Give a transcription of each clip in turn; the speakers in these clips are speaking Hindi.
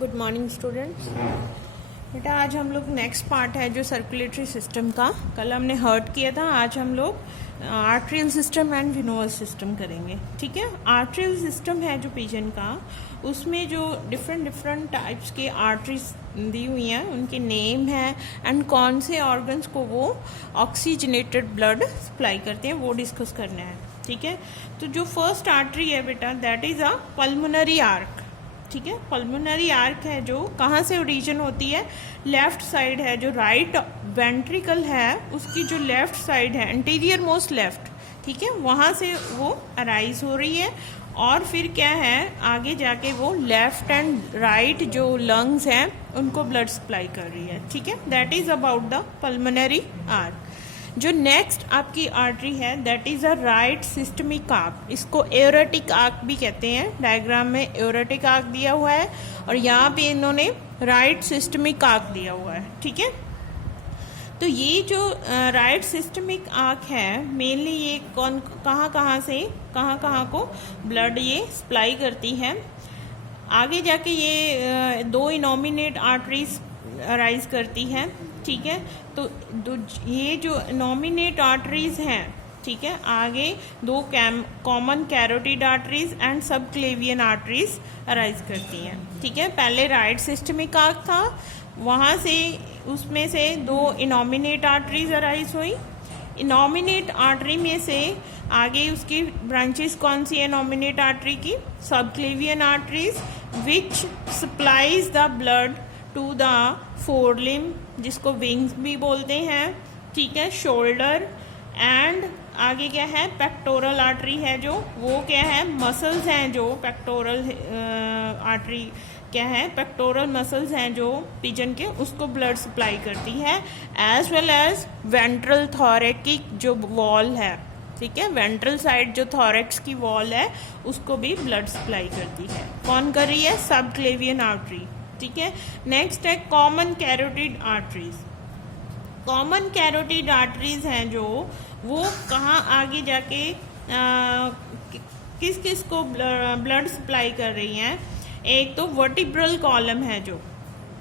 Good morning students. बेटा आज हम लोग नेक्स्ट पार्ट है जो सर्कुलेटरी सिस्टम का, कल हमने हर्ट किया था, आज हम लोग आर्ट्रियल सिस्टम एंड विनोअस सिस्टम करेंगे। ठीक है, आर्ट्रियल सिस्टम है जो पिजन का, उसमें जो डिफरेंट टाइप्स के आर्टरीज दी हुई हैं उनके नेम है एंड कौन से ऑर्गन्स को वो ऑक्सीजनेटेड ब्लड सप्लाई करते हैं वो डिस्कस करना है। ठीक है, तो जो फर्स्ट आर्टरी है बेटा that is a pulmonary arc. ठीक है, पल्मोनरी आर्क है जो कहाँ से ओरिजिन होती है, लेफ्ट साइड है, जो राइट वेंट्रिकल है उसकी जो लेफ्ट साइड है एंटीरियर मोस्ट लेफ्ट, ठीक है, वहाँ से वो अराइज हो रही है और फिर क्या है आगे जाके वो लेफ्ट एंड राइट जो लंग्स हैं उनको ब्लड सप्लाई कर रही है। ठीक है, that is about the pulmonary arc. जो नेक्स्ट आपकी आर्टरी है that is a right systemic arc, इसको एओरेटिक आर्क भी कहते हैं। डायग्राम में एओरेटिक आर्क दिया हुआ है और यहाँ पे इन्होंने राइट सिस्टमिक आर्क दिया हुआ है। ठीक है, तो ये जो राइट सिस्टमिक आर्क है मेनली ये कहाँ कहाँ को ब्लड ये सप्लाई करती है। आगे जाके ये दो इनोमिनेट आर्टरीज अराइज करती है। ठीक है, तो ये जो नॉमिनेट आर्टरीज हैं, ठीक है, आगे दो कॉमन कैरोटिड आर्टरीज एंड सब क्लेवियन आर्टरीज अराइज करती हैं। ठीक है, पहले राइट सिस्टमिक आर्क था, वहाँ से उसमें से दो इनोमिनेट आर्टरीज अराइज हुई। इनोमिनेट आर्टरी में से आगे उसकी ब्रांचेस कौन सी है नॉमिनेट आर्टरी की, subclavian arteries which supplies the blood to the forelimb जिसको विंग्स भी बोलते हैं। ठीक है, शोल्डर एंड आगे क्या है पेक्टोरल आर्टरी है जो वो क्या है मसल्स हैं जो पेक्टोरल आर्टरी क्या है पेक्टोरल मसल्स हैं जो पिजन के उसको ब्लड सप्लाई करती है, एज वेल एज वेंट्रल थोरैकिक जो वॉल है। ठीक है, वेंट्रल साइड जो थोरैक्स की वॉल है उसको भी ब्लड सप्लाई करती है। कौन कर रही है, सब क्लेवियन आर्टरी। ठीक है, नेक्स्ट है common carotid arteries. Common carotid arteries हैं जो वो कहाँ आगे जाके किस किस को ब्लड सप्लाई कर रही हैं। एक तो वर्टिब्रल कॉलम है जो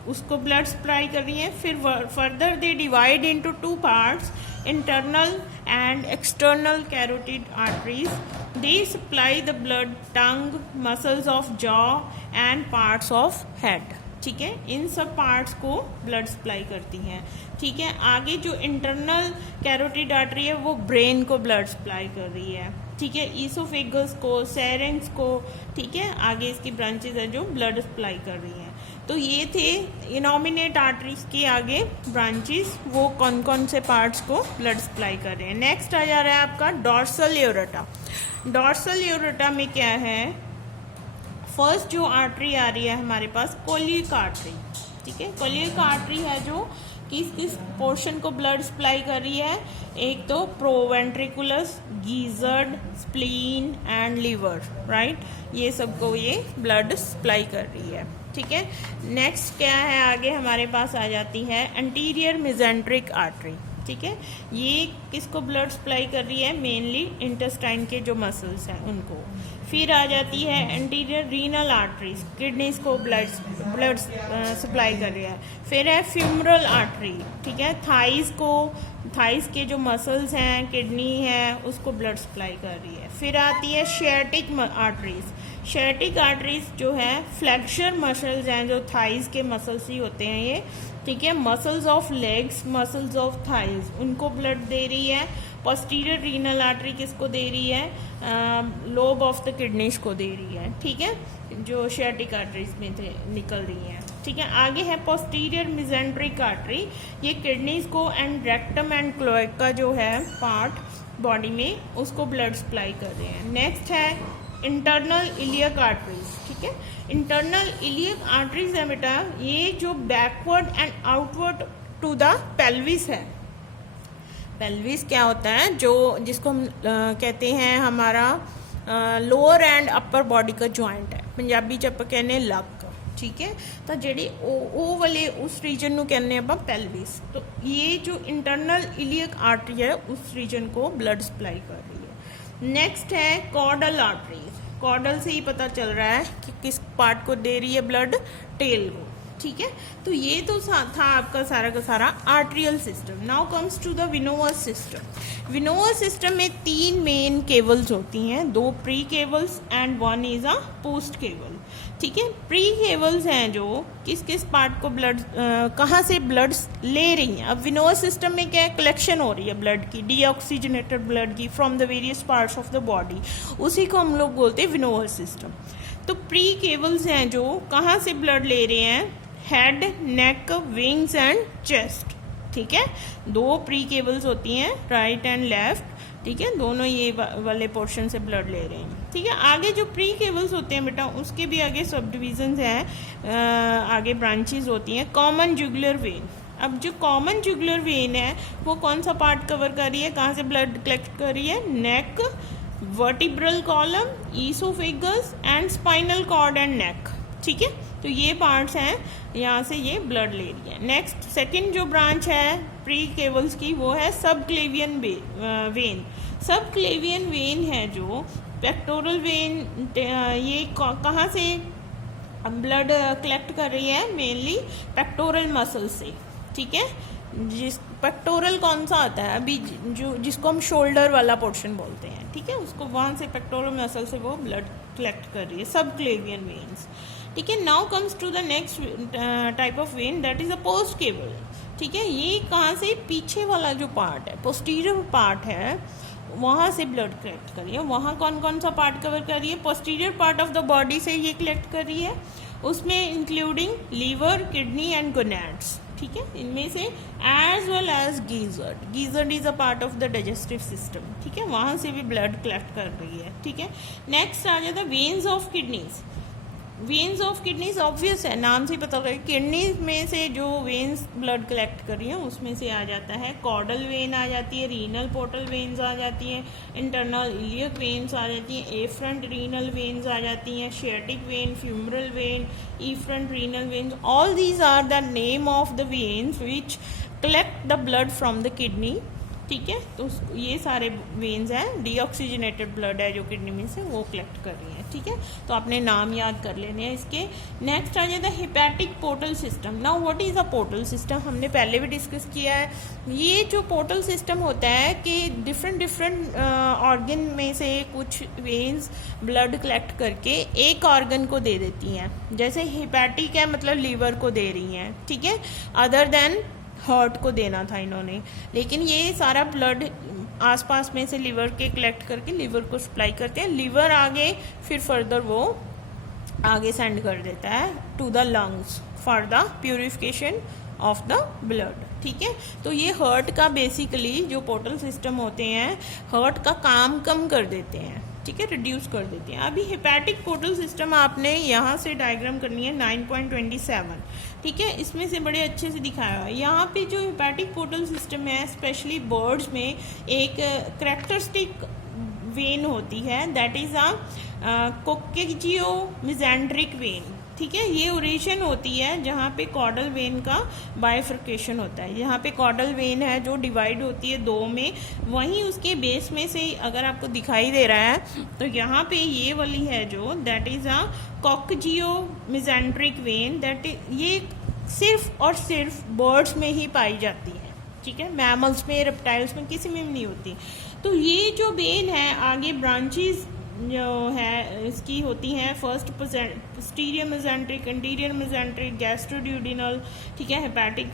उसको ब्लड सप्लाई कर रही है, फिर further they divide into two parts, internal and external carotid arteries. They supply the blood tongue, muscles of jaw and parts of head. ठीक है, इन सब पार्ट्स को ब्लड सप्लाई करती हैं। ठीक है, आगे जो इंटरनल कैरोटिड आर्टरी है वो ब्रेन को ब्लड सप्लाई कर रही है। ठीक है, ईसोफेगस को, सेरेंक्स को, ठीक है, आगे इसकी ब्रांचेस है जो ब्लड सप्लाई कर रही हैं। तो ये थे इनोमिनेट आर्टरीज के आगे ब्रांचेस, वो कौन कौन से पार्ट्स को ब्लड सप्लाई कर रहे हैं। नेक्स्ट आ जा रहा है आपका डॉर्सल एओरेटा। डॉर्सल एओरेटा में क्या है, फर्स्ट जो आर्टरी आ रही है हमारे पास कोलिक आर्टरी। ठीक है, कोलिक आर्टरी है जो किस पोर्शन को ब्लड सप्लाई कर रही है, एक तो proventriculus, gizzard, spleen and liver, right, ये सबको ये ब्लड सप्लाई कर रही है। ठीक है, नेक्स्ट क्या है आगे हमारे पास आ जाती है एंटीरियर मेसेंट्रिक आर्टरी। ठीक है, ये किसको ब्लड सप्लाई कर रही है, मेनली इंटेस्टाइन के जो मसल्स हैं उनको। फिर आ जाती है एंटीरियर रीनल आर्टरीज, किडनीज को ब्लड सप्लाई कर रही है। फिर है फ्यूमरल आर्टरी, ठीक है, थाइस के जो मसल्स हैं, किडनी है, उसको ब्लड सप्लाई कर रही है। फिर आती है शेटिक आर्टरीज। शेटिक आर्टरीज जो है फ्लेक्सर मसल्स हैं जो थाइस के मसल्स ही होते हैं ये। ठीक है, muscles of legs, muscles of thighs, उनको ब्लड दे रही है। पोस्टीरियर रीनल आर्टरी किसको दे रही है, लोब ऑफ द किडनीज को दे रही है। ठीक है, जो शेटिक आर्टरीज में निकल रही हैं। ठीक है, आगे है पोस्टीरियर मेसेंट्रिक आर्टरी, ये किडनीज को एंड रेक्टम एंड क्लोएका जो है पार्ट बॉडी में उसको ब्लड सप्लाई कर रहे हैं। नेक्स्ट है इंटरनल इलियक आर्टरीज। ठीक है, इंटरनल इलियक आर्टरीज है बेटा ये जो backward and outward to the pelvis है। पेल्विस क्या होता है, जो जिसको हम कहते हैं हमारा लोअर एंड अपर बॉडी का जॉइंट है, पंजाबी च आपां कहने लक। ठीक है, तो जी ओ वाले उस रीजन ਨੂੰ कहने ਆਪਾਂ पेल्विस। तो ये जो इंटरनल इलियक आर्टरी है उस रीजन को ब्लड सप्लाई कर रही है। नेक्स्ट है कॉर्डल आर्टरीज। कॉर्डल से ही पता चल रहा है कि किस पार्ट को दे रही है ब्लड, टेल को, ठीक है। तो ये तो था आपका सारा का सारा arterial system. Now comes to the venous system. Venous system में 3 मेन केबल्स होती हैं, 2 precavals and 1 is a post cable, ठीक है। प्री केबल्स हैं जो किस किस पार्ट को ब्लड कहाँ से ब्लड ले रही हैं। अब विनोअस सिस्टम में क्या है, कलेक्शन हो रही है ब्लड की, डीऑक्सीजनेटेड ब्लड की from the various parts of the body, उसी को हम लोग बोलते हैं विनोअस सिस्टम। तो प्री केबल्स हैं जो कहाँ से ब्लड ले रहे हैं, head, neck, wings and chest, ठीक है। 2 प्री केबल्स होती हैं, राइट एंड लेफ्ट, ठीक है, दोनों ये वाले पोर्शन से ब्लड ले रहे हैं, ठीक है। आगे जो प्री केबल्स होते हैं बेटा, उसके भी आगे सब डिविजन्स हैं, आगे ब्रांचेस होती हैं। कॉमन जुगुलर वेन, अब जो कॉमन जुगुलर वेन है वो कौन सा पार्ट कवर कर रही है, कहाँ से ब्लड कलेक्ट कर रही है, neck, vertebral column, oesophagus and spinal cord and neck, ठीक है। तो ये पार्ट्स हैं, यहाँ से ये ब्लड ले रही है। नेक्स्ट सेकंड जो ब्रांच है प्री केबल्स की वो है सब क्लेवियन वेन। सब क्लेवियन वेन है जो पेक्टोरल वेन, ये कहाँ से ब्लड कलेक्ट कर रही है, मेनली पेक्टोरल मसल से, ठीक है। जिस पेक्टोरल कौन सा आता है अभी, जो जिसको हम शोल्डर वाला पोर्शन बोलते हैं, ठीक है, उसको वहाँ से पेक्टोरल मसल से वो ब्लड कलेक्ट कर रही है, सब क्लेवियन वेन्स, ठीक है। Now comes to the next type of vein, that is a post cable, ठीक है। ये कहाँ से, पीछे वाला जो पार्ट है, पोस्टीरियर पार्ट है, वहाँ से ब्लड कलेक्ट कर रही है। वहाँ कौन कौन सा पार्ट कवर कर रही है, posterior part of the body से ये कलेक्ट कर रही है, उसमें including liver, kidney and gonads, ठीक है, इनमें से as well as gizzard. Gizzard is a part of the digestive system, ठीक है, वहाँ से भी ब्लड कलेक्ट कर रही है, ठीक है। नेक्स्ट आ जाता है veins of kidneys. Veins of kidneys obvious है, नाम से पता लगे, किडनीज में से जो वेन्स ब्लड कलेक्ट कर रही हैं उसमें से आ जाता है कॉर्डल वेन आ जाती है, रीनल पोर्टल वेन्स आ जाती हैं, इंटरनल इलियक वेन्स आ जाती हैं, एफ्रंट रीनल वेन्स आ जाती हैं, sciatic vein, femoral vein, afferent renal veins, all these are the name of the veins which collect the blood from the kidney, ठीक है। तो ये सारे वेन्स हैं, डीऑक्सीजनेटेड ब्लड है जो किडनी में से वो कलेक्ट कर रही है, ठीक है। तो आपने नाम याद कर लेने हैं इसके। नेक्स्ट आ जाता है hepatic portal system. Now what is a portal system, हमने पहले भी डिस्कस किया है। ये जो पोर्टल सिस्टम होता है कि डिफरेंट ऑर्गन में से कुछ वेन्स ब्लड कलेक्ट करके एक ऑर्गन को दे देती हैं, जैसे हिपैटिक है मतलब लीवर को दे रही हैं, ठीक है, अदर देन हार्ट को देना था इन्होंने, लेकिन ये सारा ब्लड आसपास में से लिवर के कलेक्ट करके लिवर को सप्लाई करते हैं, लिवर आगे फिर फर्दर वो आगे सेंड कर देता है to the lungs for the purification of the blood, ठीक है। तो ये हार्ट का बेसिकली जो पोर्टल सिस्टम होते हैं हार्ट का काम कम कर देते हैं, ठीक है, रिड्यूस कर देते हैं। अभी हिपैटिक पोर्टल सिस्टम आपने यहाँ से डायग्राम करनी है 9.27, ठीक है, इसमें से बड़े अच्छे से दिखाया हुआ है। यहाँ पे जो हिपैटिक पोर्टल सिस्टम है स्पेशली बर्ड्स में एक कैरेक्टरिस्टिक वेन होती है, that is a coccygeomesenteric when, ठीक है। ये ओरिजिन होती है जहाँ पे कॉर्डल वेन का बाइफर्केशन होता है, यहाँ पे कॉर्डल वेन है जो डिवाइड होती है 2 में, वहीं उसके बेस में से अगर आपको दिखाई दे रहा है तो यहाँ पे ये वाली है जो that is a coccygeomesenteric vein, that ये सिर्फ और सिर्फ बर्ड्स में ही पाई जाती है, ठीक है, मैमल्स में, रेप्टाइल्स में, किसी में भी नहीं होती। तो ये जो वेन है आगे ब्रांचेस जो है इसकी होती हैं, first posterior mesenteric, interior mesenteric, gastroduodenal, ठीक है, हेपेटिक,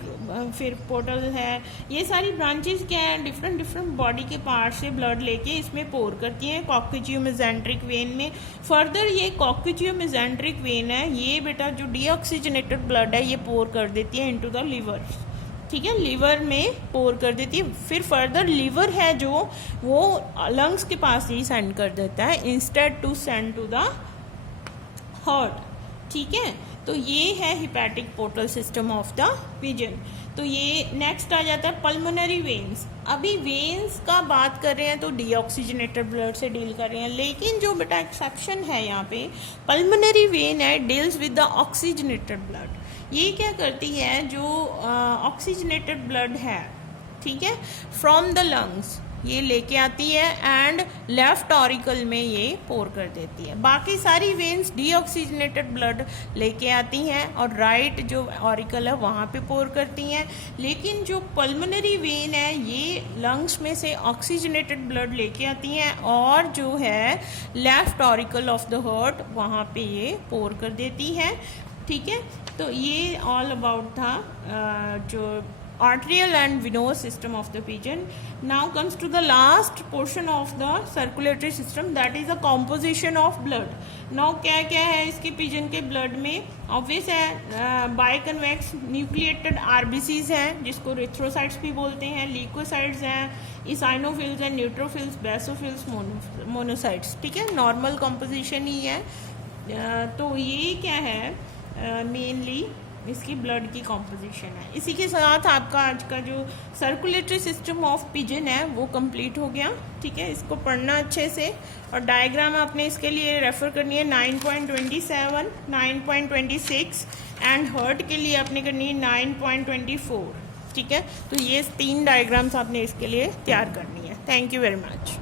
फिर पोर्टल है। ये सारी ब्रांचेस क्या है, डिफरेंट बॉडी के पार्ट से ब्लड लेके इसमें पोर करती हैं कोक्केजियो मेसेंट्रिक वेन में। फर्दर ये कोक्केजियो मेसेंट्रिक वेन है, ये बेटा जो डीऑक्सीजनेटेड ब्लड है ये पोर कर देती है इनटू द लिवर, ठीक है, लिवर में पोर कर देती है। फिर फर्दर लिवर है जो वो लंग्स के पास ही सेंड कर देता है instead to send to the heart, ठीक है। तो ये है hepatic portal system of the pigeon. तो ये नेक्स्ट आ जाता है पल्मोनरी वेन्स। अभी वेन्स का बात कर रहे हैं तो डीऑक्सीजनेटेड ब्लड से डील कर रहे हैं, लेकिन जो बेटा एक्सेप्शन है यहाँ पे पल्मोनरी वेन है deals with the oxygenated blood. ये क्या करती है, जो ऑक्सीजनेटेड ब्लड है, ठीक है, फ्रॉम द लंग्स ये लेके आती है एंड लेफ्ट ऑरिकल में ये पोर कर देती है। बाकी सारी वेन्स डीऑक्सीजनेटेड ब्लड लेके आती हैं और राइट जो ऑरिकल है वहाँ पे पोर करती हैं। लेकिन जो पल्मोनरी वेन है ये लंग्स में से ऑक्सीजनेटेड ब्लड लेके आती हैं और जो है left auricle of the heart वहाँ पे ये पोर कर देती है। ठीक है, तो ये ऑल अबाउट था जो arterial and venous system of the pigeon. Now comes to the last portion of the circulatory system, that is the composition of blood. Now क्या क्या है इसके पिजन के ब्लड में? ऑब्वियस है बायकन्वेक्स न्यूक्लिएटेड आरबीसीज हैं जिसको रिथ्रोसाइट्स भी बोलते हैं, लीकोसाइट्स हैं, इसाइनोफिल्स हैं, न्यूट्रोफिल्स, बेसोफिल्स, मोनोसाइट्स। ठीक है, नॉर्मल कॉम्पोजिशन ही है। तो ये क्या है मेनली इसकी ब्लड की कॉम्पोजिशन है। इसी के साथ आपका आज का जो सर्कुलेटरी सिस्टम ऑफ पिजन है वो कंप्लीट हो गया। ठीक है, इसको पढ़ना अच्छे से और डायग्राम आपने इसके लिए रेफर करनी है 9.27, 9.26 एंड हर्ट के लिए आपने करनी है 9.24। ठीक है, तो ये 3 डायग्राम्स आपने इसके लिए तैयार करनी है। Thank you very much.